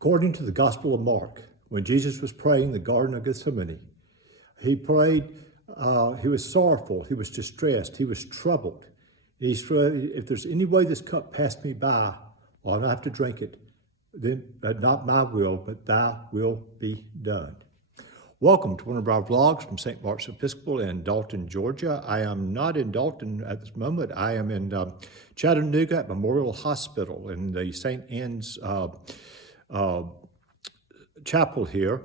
According to the Gospel of Mark, when Jesus was praying in the Garden of Gethsemane, he prayed, he was sorrowful, he was distressed, he was troubled. He said, if there's any way this cup passed me by, or I don't have to drink it, then not my will, but thy will be done. Welcome to one of our vlogs from St. Mark's Episcopal in Dalton, Georgia. I am not in Dalton at this moment. I am in Chattanooga at Memorial Hospital in the St. Anne's chapel here.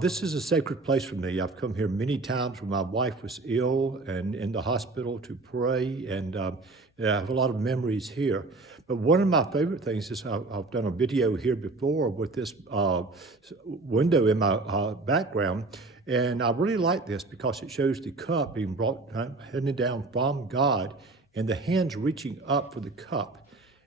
This is a sacred place for me. I've come here many times when my wife was ill and in the hospital to pray, and I have a lot of memories here. But one of my favorite things is I've done a video here before with this window in my background, and I really like this because it shows the cup being brought, heading down from God, and the hands reaching up for the cup.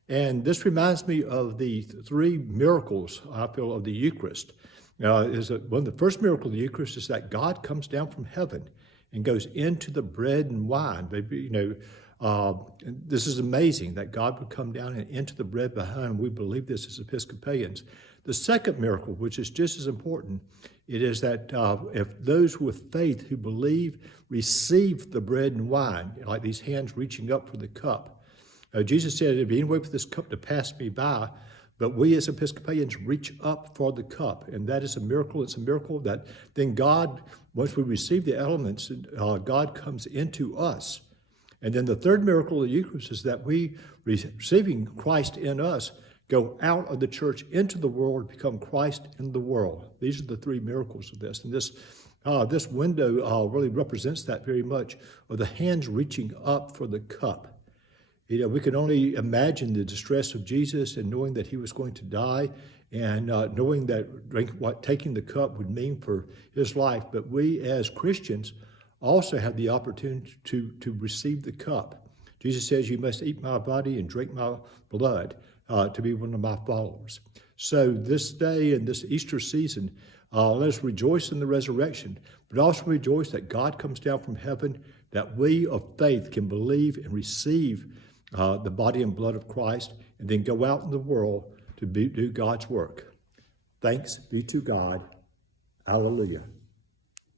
And this reminds me of the three miracles, I feel, of the Eucharist. Is that one of the first miracles of the Eucharist is that God comes down from heaven and goes into the bread and wine. This is amazing that God would come down and into the bread behind. We believe this as Episcopalians. The second miracle, which is just as important, it is that if those with faith who believe receive the bread and wine, like these hands reaching up for the cup. Jesus said, there'd be any way for this cup to pass me by, but we as Episcopalians reach up for the cup, and that is a miracle. It's a miracle that then God, once we receive the elements, God comes into us. And then the third miracle of the Eucharist is that we, receiving Christ in us, go out of the church into the world, become Christ in the world. These are the three miracles of this. And this window really represents that very much, of the hands reaching up for the cup. We can only imagine the distress of Jesus and knowing that he was going to die, and knowing that what taking the cup would mean for his life. But we as Christians also have the opportunity to receive the cup. Jesus says, you must eat my body and drink my blood to be one of my followers. So this day and this Easter season, let us rejoice in the resurrection, but also rejoice that God comes down from heaven, that we of faith can believe and receive the body and blood of Christ, and then go out in the world to do God's work. Thanks be to God. Hallelujah.